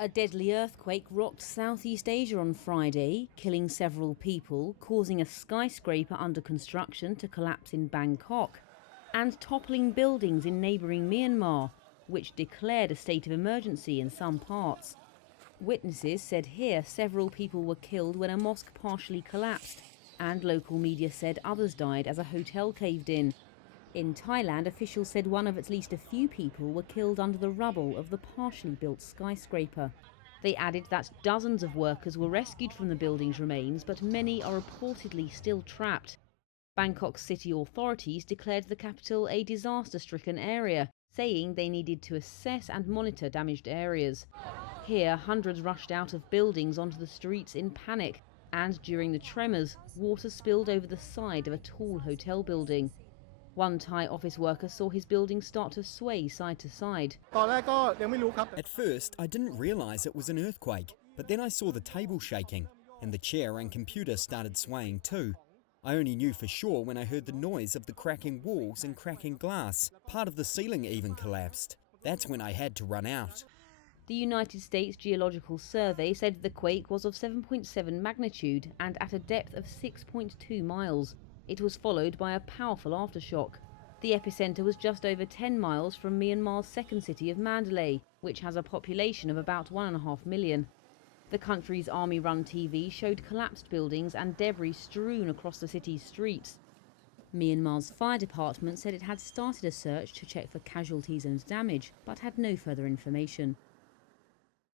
A deadly earthquake rocked Southeast Asia on Friday, killing several people, causing a skyscraper under construction to collapse in Bangkok, and toppling buildings in neighbouring Myanmar, which declared a state of emergency in some parts. Witnesses said here several people were killed when a mosque partially collapsed, and local media said others died as a hotel caved in. In Thailand, officials said one of at least a few people were killed under the rubble of the partially built skyscraper. They added that dozens of workers were rescued from the building's remains, but many are reportedly still trapped. Bangkok city authorities declared the capital a disaster-stricken area, saying they needed to assess and monitor damaged areas. Here, hundreds rushed out of buildings onto the streets in panic, and during the tremors, water spilled over the side of a tall hotel building. One Thai office worker saw his building start to sway side to side. At first, I didn't realise it was an earthquake, but then I saw the table shaking, and the chair and computer started swaying too. I only knew for sure when I heard the noise of the cracking walls and cracking glass. Part of the ceiling even collapsed. That's when I had to run out. The United States Geological Survey said the quake was of 7.7 magnitude and at a depth of 6.2 miles. It was followed by a powerful aftershock. The epicenter was just over 10 miles from Myanmar's second city of Mandalay, which has a population of about 1.5 million. The country's army-run TV showed collapsed buildings and debris strewn across the city's streets. Myanmar's fire department said it had started a search to check for casualties and damage, but had no further information.